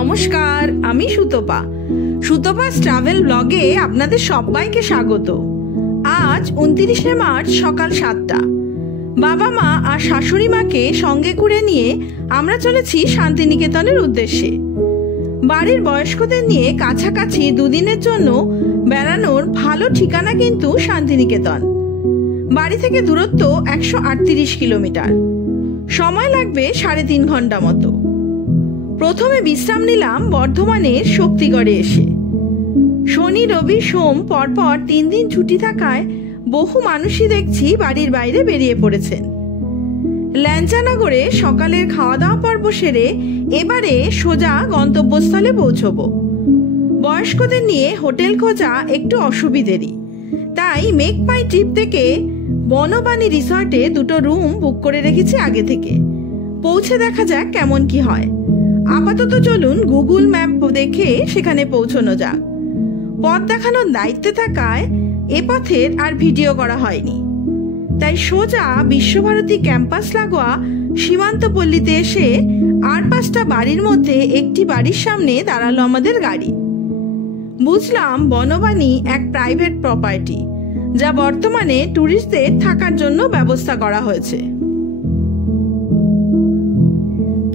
নমস্কার, আমি সুতপা। সুতপাস ট্রাভেল ব্লগে আপনাদের সবাইকে স্বাগত। আজ 29শে মার্চ সকাল 7টা। বাবা মা আর শাশুড়ি মাকে সঙ্গে করে নিয়ে আমরা চলেছি শান্তিনিকেতনের উদ্দেশ্যে। বাড়ির বয়স্কদের নিয়ে কাছাকাছি দুদিনের জন্য বেড়ানোর ভালো ঠিকানা কিন্তু শান্তিনিকেতন। বাড়ি থেকে দূরত্ব 138 কিলোমিটার, সময় লাগবে 3.5 ঘন্টা মতো। প্রথমে বিশ্রাম নিলাম বর্ধমানের শক্তিগড়ে এসে। শনি রবি সোম পরপর 3 দিন ছুটি থাকায় বহু মানুষই দেখছি বাড়ির বাইরে বেরিয়ে পড়েছেন। ল্যাংচানগরে সকালের খাওয়া দাওয়া পর্ব সেরে এবারে সোজা গন্তব্যস্থলে পৌঁছবো। বয়স্কদের নিয়ে হোটেল খোঁজা একটু অসুবিধেরই, তাই মেক মাই ট্রিপ থেকে বনবাণী রিসর্টে 2টো রুম বুক করে রেখেছি আগে থেকে। পৌঁছে দেখা যাক কেমন কি হয়। আপাতত চলুন গুগল ম্যাপ দেখে সেখানে পৌঁছানো যাক। পথ দেখানোর দায়িত্বে থাকায় এ পথের আর ভিডিও করা হয়নি, তাই সোজা বিশ্বভারতী ক্যাম্পাস লাগোয়া সীমান্তপল্লীতে এসে আর 5টা বাড়ির মধ্যে একটি বাড়ির সামনে দাঁড়ালো আমাদের গাড়ি। বুঝলাম বনবাণী এক প্রাইভেট প্রপার্টি, যা বর্তমানে ট্যুরিস্টদের থাকার জন্য ব্যবস্থা করা হয়েছে।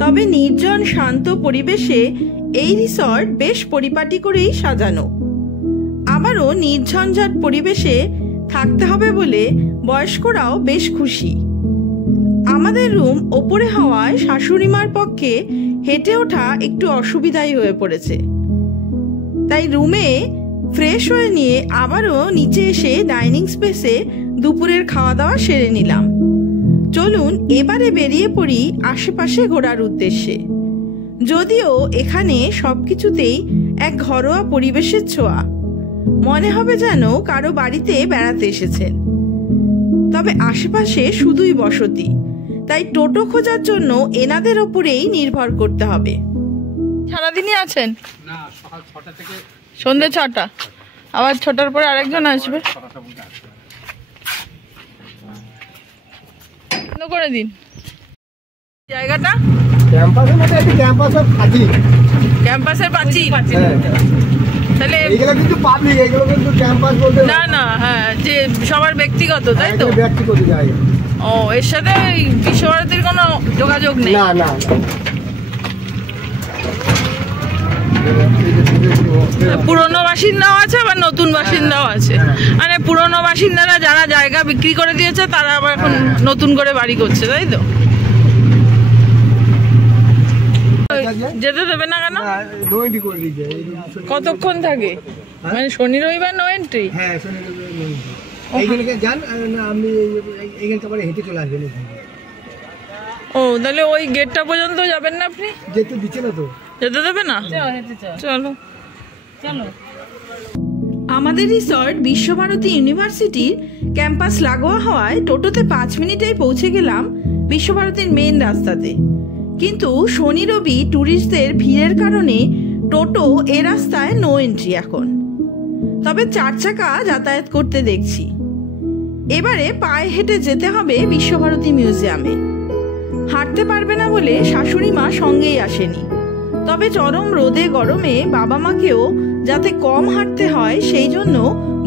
তবে নির্জন শান্ত পরিবেশে এই রিসর্ট বেশ পরিপাটি করেই সাজানো। আবারও নির্ঝঞ্ঝাট পরিবেশে থাকতে হবে বলে বয়স্করাও বেশ খুশি। আমাদের রুম ওপরে হওয়ায় শাশুড়িমার পক্ষে হেঁটে ওঠা একটু অসুবিধাই হয়ে পড়েছে, তাই রুমে ফ্রেশ হয়ে নিয়ে আবারও নিচে এসে ডাইনিং স্পেসে দুপুরের খাওয়া দাওয়া সেরে নিলাম। চলুন এবারে বেরিয়ে পড়ি আশেপাশে ঘোরার উদ্দেশ্যে। যদিও এখানে সবকিছুতেই এক ঘরোয়া পরিবেশের ছোঁয়া, মনে হবে যেন কারো বাড়িতে বেড়াতে এসেছেন। তবে আশেপাশে শুধুই বসতি, তাই টোটো খোঁজার জন্য এনাদের ওপরেই নির্ভর করতে হবে। সারাদিনই আছেন? না, সকাল 6টা থেকে সন্ধ্যে 6টা, আবার 6টার পরে আরেকজন আসবে। বন্ধ করে দিন জায়গাটা। ক্যাম্পাসের মধ্যে একটা ক্যাম্পাসের পাঁচিল, ক্যাম্পাসের পাঁচিল। তাহলে এগুলো কিন্তু পাবলিক, এগুলো কিন্তু ক্যাম্পাস বলতে না না, হ্যাঁ, যে সবার ব্যক্তিগত, তাই তো? ব্যক্তিগত জায়গা। ও, এর সাথে বিশ্বভারতীর কোনো যোগাযোগ নেই? না না, পুরনো বাসিন্দাও আছে আবার নতুন বাসিন্দাও আছে। মানে পুরনো বাসিন্দারা যারা জায়গা বিক্রি করে দিয়েছে তারা আবার এখন নতুন করে বাড়ি করছে, তাই তো? যেতে দেবে না কেন? কতক্ষণ থাকে? মানে শনি রবিবার নো এন্ট্রি? হ্যাঁ, শনি রবিবার এইখানে যান, আপনি এইখান থেকে হেঁটে চলে আসবেন। ও, তাহলে ওই গেটটা পর্যন্ত যাবেন না আপনি? যেতে দিচ্ছে না তো। যেতে দেবে না? চলো চলো। আমাদের রিসর্ট বিশ্বভারতী ইউনিভার্সিটির ক্যাম্পাস লাগোয়া হওয়ায় টোটোতে 5 মিনিটেই পৌঁছে গেলাম বিশ্বভারতীর মেন রাস্তাতে। কিন্তু শনি রবি ট্যুরিস্টদের ভিড়ের কারণে টোটো এ রাস্তায় নো এন্ট্রি এখন। তবে 4 চাকা যাতায়াত করতে দেখছি। এবারে পায়ে হেঁটে যেতে হবে বিশ্বভারতী মিউজিয়ামে। হাঁটতে পারবে না বলে শাশুড়ি মা সঙ্গেই আসেনি, তবে চরম রোদে গরমে বাবা মাকেও যাতে কম হাঁটতে হয় সেই জন্য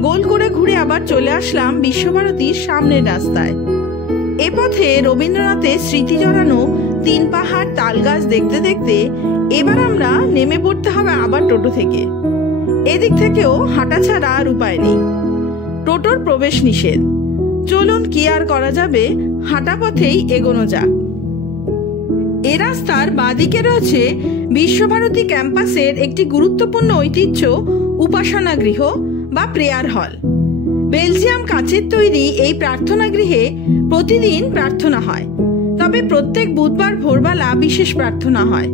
গোল করে ঘুরে আবার চলে আসলাম বিশ্বভারতীর সামনের রাস্তায়। এ পথে রবীন্দ্রনাথের স্মৃতি জড়ানো 3 পাহাড় তাল গাছ দেখতে দেখতে এবার আমরা নেমে পড়তে হবে আবার টোটো থেকে। এদিক থেকেও হাঁটা ছাড়া আর উপায় নেই, টোটোর প্রবেশ নিষেধ। চলুন কি আর করা যাবে, হাঁটা পথেই এগোনো যাক। এ রাস্তার বাঁদিকে রয়েছে বিশ্বভারতী ক্যাম্পাসের একটি গুরুত্বপূর্ণ ঐতিহ্য উপাসনা গৃহ বা প্রেয়ার হল। বেলজিয়াম কাচের তৈরি এই প্রার্থনা গৃহে প্রতিদিন প্রার্থনা হয়, তবে প্রত্যেক বুধবার ভোরবেলা বিশেষ প্রার্থনা হয়।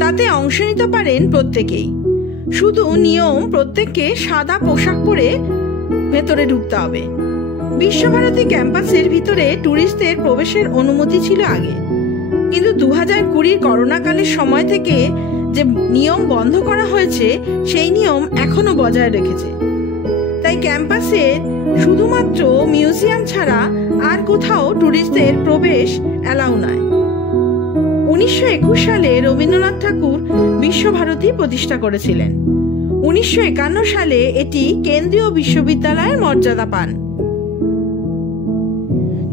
তাতে অংশ নিতে পারেন প্রত্যেকেই। শুধু নিয়ম, প্রত্যেককে সাদা পোশাক পরে ভেতরে ঢুকতে হবে। বিশ্বভারতী ক্যাম্পাসের ভিতরে ট্যুরিস্টদের প্রবেশের অনুমতি ছিল আগে, কিন্তু 2020 করোনাকালের সময় থেকে যে নিয়ম বন্ধ করা হয়েছে সেই নিয়ম এখনো বজায় রেখেছে। তাই ক্যাম্পাসে শুধুমাত্র মিউজিয়াম ছাড়া আর কোথাও ট্যুরিস্টদের প্রবেশ অ্যালাউ নয়। 1921 সালে রবীন্দ্রনাথ ঠাকুর বিশ্বভারতী প্রতিষ্ঠা করেছিলেন। 1951 সালে এটি কেন্দ্রীয় বিশ্ববিদ্যালয়ের মর্যাদা পান।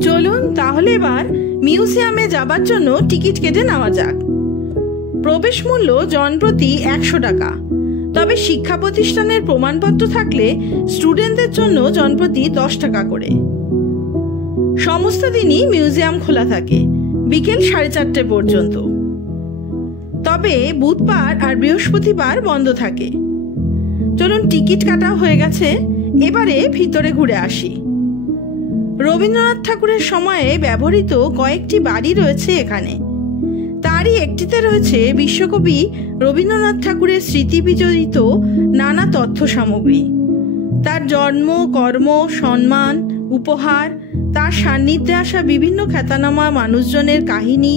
চলুন তাহলে এবার মিউজিয়ামে যাবার জন্য টিকিট কেটে নেওয়া যাক। প্রবেশ মূল্য জনপ্রতি 100 টাকা। তবে শিক্ষা প্রতিষ্ঠানের প্রমাণপত্র থাকলে স্টুডেন্টদের জন্য জনপ্রতি 10 টাকা করে। সমস্ত দিনই মিউজিয়াম খোলা থাকে বিকেল 4:30 পর্যন্ত। তবে বুধবার আর বৃহস্পতিবার বন্ধ থাকে। চলুন টিকিট কাটা হয়ে গেছে, এবারে ভিতরে ঘুরে আসি। রবীন্দ্রনাথ ঠাকুরের সময়ে ব্যবহৃত কয়েকটি বাড়ি রয়েছে এখানে। তারই একটিতে রয়েছে বিশ্বকবি রবীন্দ্রনাথ ঠাকুরের স্মৃতি বিজড়িত নানা তথ্য সামগ্রী। তার জন্ম, কর্ম, সম্মান, উপহার, তার সান্নিধ্যে আসা বিভিন্ন খ্যাতনামা মানুষজনের কাহিনী,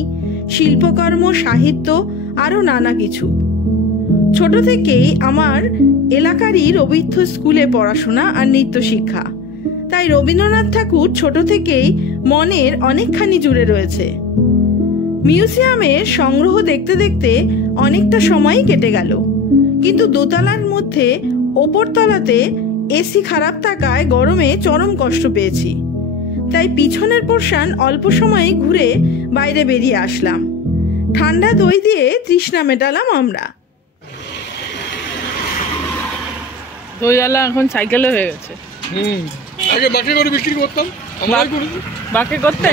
শিল্পকর্ম, সাহিত্য, আরও নানা কিছু। ছোট থেকেই আমার এলাকারই রবীন্দ্র স্কুলে পড়াশোনা আর নৃত্য শিক্ষা, তাই রবীন্দ্রনাথ ঠাকুর ছোট থেকেই মনের অনেকখানি জুড়ে রয়েছে। মিউজিয়ামের সংগ্রহ দেখতে দেখতে অনেকটা সময়ই কেটে গেল, কিন্তু দোতলার মধ্যে ওপরতলাতে এসি খারাপ থাকায় গরমে চরম কষ্ট পেয়েছি। তাই পিছনের পোর্শন অল্প সময় ঘুরে বাইরে বেরিয়ে আসলাম। ঠান্ডা দই দিয়ে তৃষ্ণা মেটালাম আমরা। দইওয়ালা এখন সাইকেলে হয়ে গেছে। আগে বাকি করে বিক্রি করতাম, বাকি করতে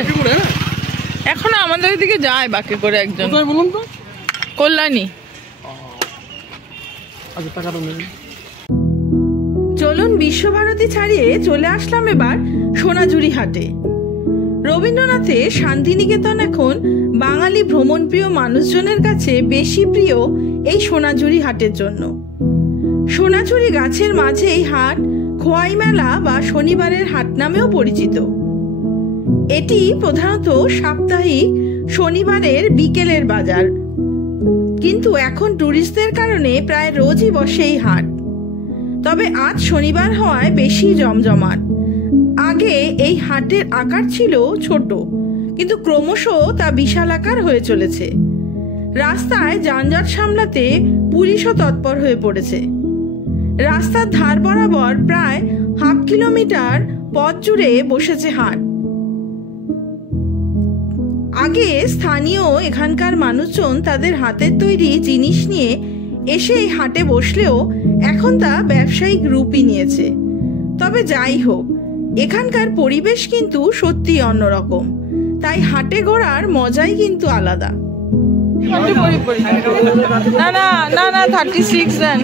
এখনো আমাদের দিকে যায় বাকি করে একজন। বলুন তো, কল্যাণী। আচ্ছা, টাকা তো নেই। চলুন বিশ্বভারতী ছাড়িয়ে চলে আসলাম এবার সোনাঝুরি হাটে। রবীন্দ্রনাথের শান্তিনিকেতন এখন বাঙালি ভ্রমণপ্রিয় মানুষজনের কাছে বেশি প্রিয় এই সোনাঝুরি হাটের জন্য। সোনাঝুরি গাছের মাঝে এই হাট খোয়াই মেলা বা শনিবারের হাট নামেও পরিচিত। এটি প্রধানত সাপ্তাহিক শনিবারের বিকেলের বাজার, কিন্তু এখন টুরিস্টদের কারণে প্রায় রোজই বসে এই হাট। তবে আজ শনিবার হওয়ায় বেশি জমজমাট। আগে এই হাটের আকার ছিল ছোট, কিন্তু ক্রমশ তা বিশাল আকার হয়ে চলেছে। রাস্তায় যানজট সামলাতে পুলিশও তৎপর হয়ে পড়েছে। রাস্তার ধার বরাবর প্রায় 1/2 কিলোমিটার পথ জুড়ে বসেছে হাট। আগে স্থানীয় এখানকার মানুষজন তাদের হাতের তৈরি জিনিস নিয়ে এসে এই হাটে বসলেও এখন তা ব্যবসায়িক রূপই নিয়েছে। তবে যাই হোক, এখানকার পরিবেশ কিন্তু সত্যি অন্যরকম, তাই হাটে ঘোরার মজাই কিন্তু আলাদা। না না না না 36 দেন।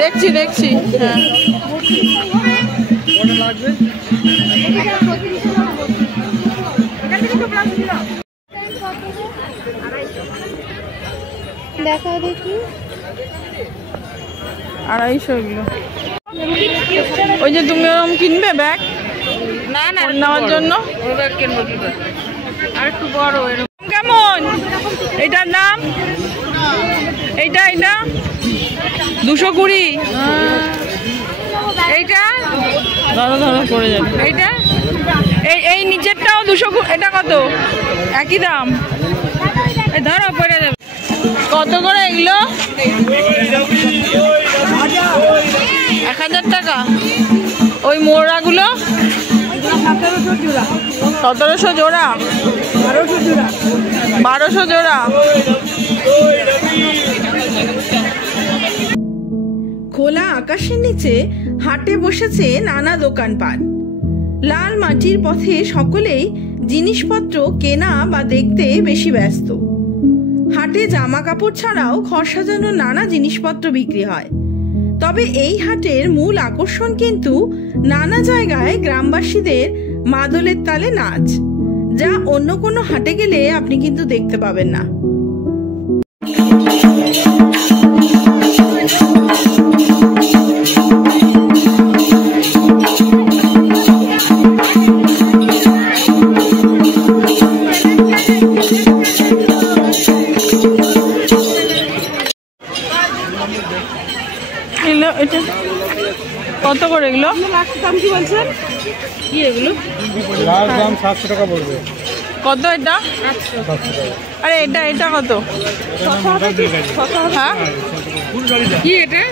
দেখছি দেখছি। হ্যাঁ, দেখা দেখি 250 এগুলো। ওই যে তুমি ওরকম কিনবে ব্যাগ? না না, নেওয়ার জন্য ব্যাগ কিনবো কি করে? আর একটু বড় এরকম। কেমন এটার দাম? এইটা 220। এইটা ধরো ধরো পড়ে যাবে। এইটা এই নিচেরটাও 200। এটা কত? একই দাম। ধরো পড়ে যাবে। কত করে এগুলো? 1000 টাকা। ওই মোড়াগুলো 1700 জোড়া, 1200 জোড়া। খোলা আকাশের নিচে হাটে বসেছে নানা দোকানপাট। লাল মাটির পথে সকলেই জিনিসপত্র কেনা বা দেখতে বেশি ব্যস্ত। হাটে জামা কাপড় ছাড়াও ঘর সাজানোর নানা জিনিসপত্র বিক্রি হয়। তবে এই হাটের মূল আকর্ষণ কিন্তু নানা জায়গায় গ্রামবাসীদের মাদলের তালে নাচ, যা অন্য কোনো হাটে গেলে আপনি কিন্তু দেখতে পাবেন না। কত করে এগুলো? দাম কি বলছেন? কি এগুলো? লাল দাম 700 টাকা পড়বে। কত এটা? 700 টাকা। আরে এটা কত? হ্যাঁ কি এটা?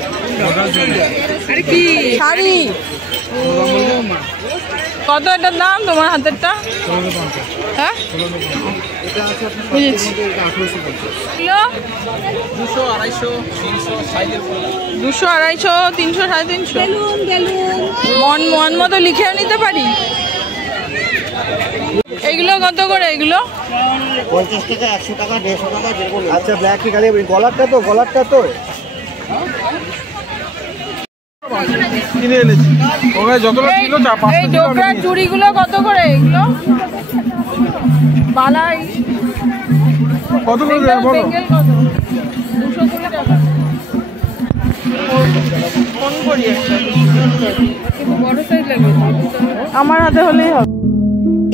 আরে কি শাড়ি? কত এটার দাম তোমার হাতেরটা? হ্যাঁ বুঝেছি। 200 250 300 350 মন মতো লিখেও নিতে পারি। এগুলো কত করে? এগুলো 50 টাকা 100 টাকা 150 টাকা। আচ্ছা ব্ল্যাক কি গালি গলারটা তো কিনে এনেছি। ওখানে যতটা ছিল এই ডোকরার চুড়িগুলো কত করে? এগুলো বালাই কত করে বলো? 220 টাকা। ফোন করি কিন্তু বড় সাইজ লাগবে, আমার হাতে হলেই হবে।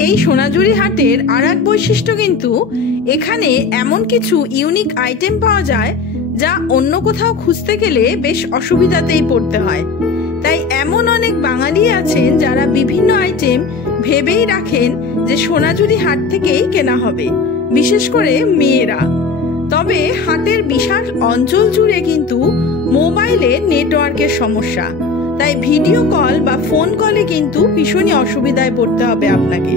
এই সোনাঝুরি হাটের আর এক বৈশিষ্ট্য কিন্তু এখানে এমন কিছু ইউনিক আইটেম পাওয়া যায় যা অন্য কোথাও খুঁজতে গেলে বেশ অসুবিধাতেই পড়তে হয়। তাই এমন অনেক বাঙালি আছেন যারা বিভিন্ন আইটেম ভেবেই রাখেন যে সোনাঝুরি হাট থেকেই কেনা হবে, বিশেষ করে মেয়েরা। তবে হাটের বিশাল অঞ্চল জুড়ে কিন্তু মোবাইলের নেটওয়ার্কের সমস্যা, তাই ভিডিও কল বা ফোন কলে কিন্তু ভীষণই অসুবিধায় পড়তে হবে আপনাকে।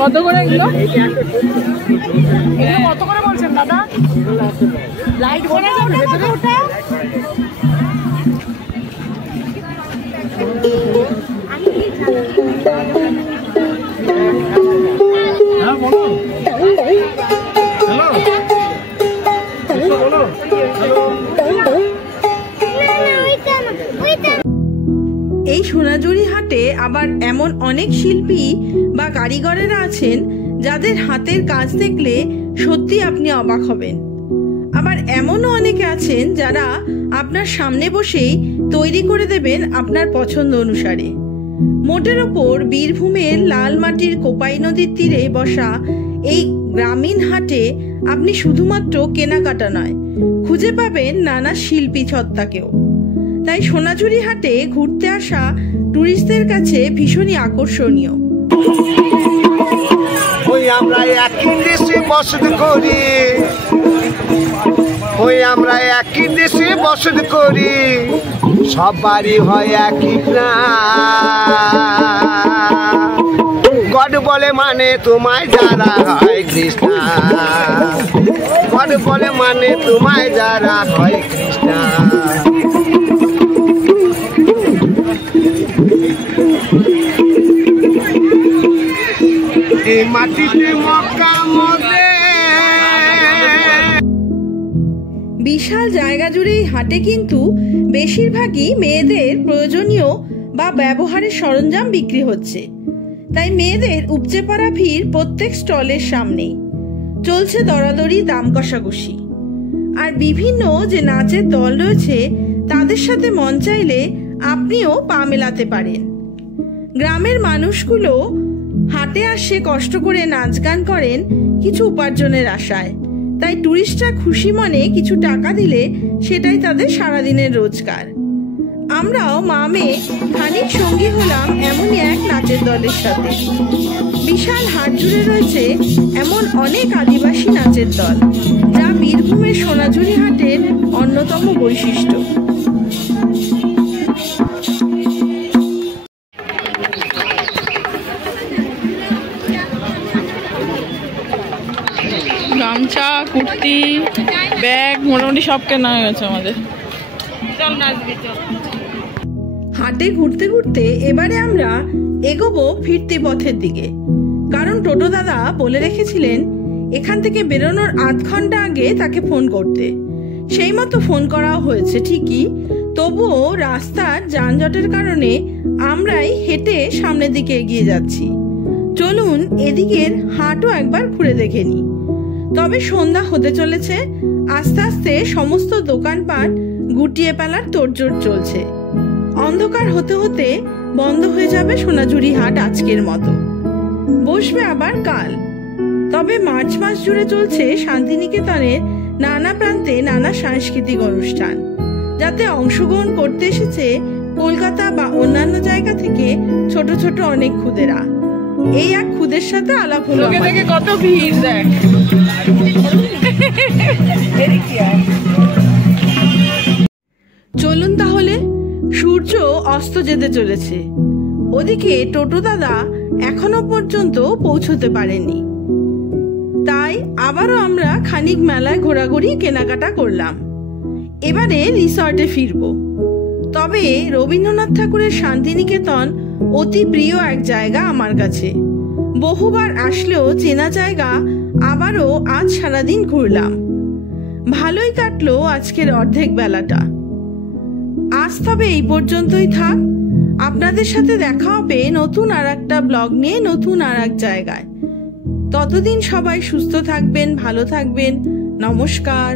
কত করে এগুলো? কত করে বলছেন দাদা? লাইট বলে যাবে ভেতরে ওটা। হ্যাঁ বলো। হ্যালো বলো। এই সোনাঝুরি হাটে আবার এমন অনেক শিল্পী বা কারিগরেরা আছেন যাদের হাতের কাজ দেখলে সত্যি আপনি অবাক হবেন। আবার এমনও অনেকে আছেন যারা আপনার সামনে বসেই তৈরি করে দেবেন আপনার পছন্দ অনুসারে। মোটের ওপর বীরভূমের লাল মাটির কোপাই নদীর তীরে বসা এই গ্রামীণ হাটে আপনি শুধুমাত্র কেনাকাটা নয়, খুঁজে পাবেন নানা শিল্পী সত্তাকেও। তাই সোনাঝুরি হাটে ঘুরতে আসা টুরিস্টদের কাছে ভীষণই আকর্ষণীয়। আমরা একই দেশে বসত করি, সবারই হয় একই প্রাণ। গড বলে মানে তোমায় যারা হয় কৃষ্ণ, গড বলে মানে তোমায় যারা হয় কৃষ্ণ। এই মাটিতে মক্কা মদে। বিশাল জায়গা জুড়ে এই হাটে কিন্তু বেশিরভাগই মেয়েদের প্রয়োজনীয় বা ব্যবহারের সরঞ্জাম বিক্রি হচ্ছে। তাই মেয়েদের উপচে পড়া ভিড় প্রত্যেক স্টলের সামনেই। চলছে দরাদরি, দাম কষাকষি। আর বিভিন্ন যে নাচের দল রয়েছে তাদের সাথে মন চাইলে আপনিও পা মেলাতে পারেন। গ্রামের মানুষগুলো হাটে আসে কষ্ট করে নাচ গান করেন কিছু উপার্জনের আশায়। তাই টুরিস্টরা খুশি মনে কিছু টাকা দিলে সেটাই তাদের সারাদিনের রোজগার। আমরাও মা মেয়ে খানিক সঙ্গী হলাম এমনই এক নাচের দলের সাথে। বিশাল হাট জুড়ে রয়েছে এমন অনেক আদিবাসী নাচের দল, যা বীরভূমের সোনাঝুরি হাটের অন্যতম বৈশিষ্ট্য। গামছা, কুর্তি, ব্যাগ মোটামুটি সব কেনা হয়ে গেছে আমাদের। হাটে ঘুরতে ঘুরতে এবারে আমরা এগোবো ফিরতি পথের দিকে, কারণ টোটো দাদা বলে রেখেছিলেন এখান থেকে বেরোনোর আধ ঘন্টা আগে তাকে ফোন করতে। সেই মতো ফোন করাও হয়েছে ঠিকই, তবুও রাস্তার যানজটের কারণে আমরাই হেঁটে সামনের দিকে এগিয়ে যাচ্ছি। চলুন এদিকের হাটও একবার ঘুরে দেখে নিই। তবে সন্ধ্যা হতে চলেছে, আস্তে আস্তে সমস্ত দোকানপাট গুটিয়ে ফেলার তোড়জোড় চলছে। অন্ধকার হতে হতে বন্ধ হয়ে যাবে সোনাঝুরি হাট আজকের মতো, বসবে আবার কাল। তবে মার্চ মাস জুড়ে চলছে শান্তিনিকেতনের নানা প্রান্তে নানা সাংস্কৃতিক অনুষ্ঠান, যাতে অংশগ্রহণ করতে এসেছে কলকাতা বা অন্যান্য জায়গা থেকে ছোট ছোট অনেক খুদেরা। এই এক খুদের সাথে আলাপ হলো। দেখে কত ভিড় দেখ। চলুন তাহলে, সূর্য অস্ত যেতে চলেছে। ওদিকে টোটো দাদা এখনো পর্যন্ত পৌঁছতে পারেনি, তাই আবারও আমরা খানিক মেলায় ঘোরাঘুরি কেনাকাটা করলাম। এবারে রিসর্টে ফিরবো। তবে রবীন্দ্রনাথ ঠাকুরের শান্তিনিকেতন অতি প্রিয় এক জায়গা আমার কাছে। বহুবার আসলেও চেনা জায়গা আবারও আজ সারাদিন ঘুরলাম। ভালোই কাটলো আজকের অর্ধেক বেলাটা। আজ তবে এই পর্যন্তই থাক। আপনাদের সাথে দেখা হবে নতুন আর একটা ব্লগ নিয়ে, নতুন আর এক জায়গায়। ততদিন সবাই সুস্থ থাকবেন, ভালো থাকবেন। নমস্কার।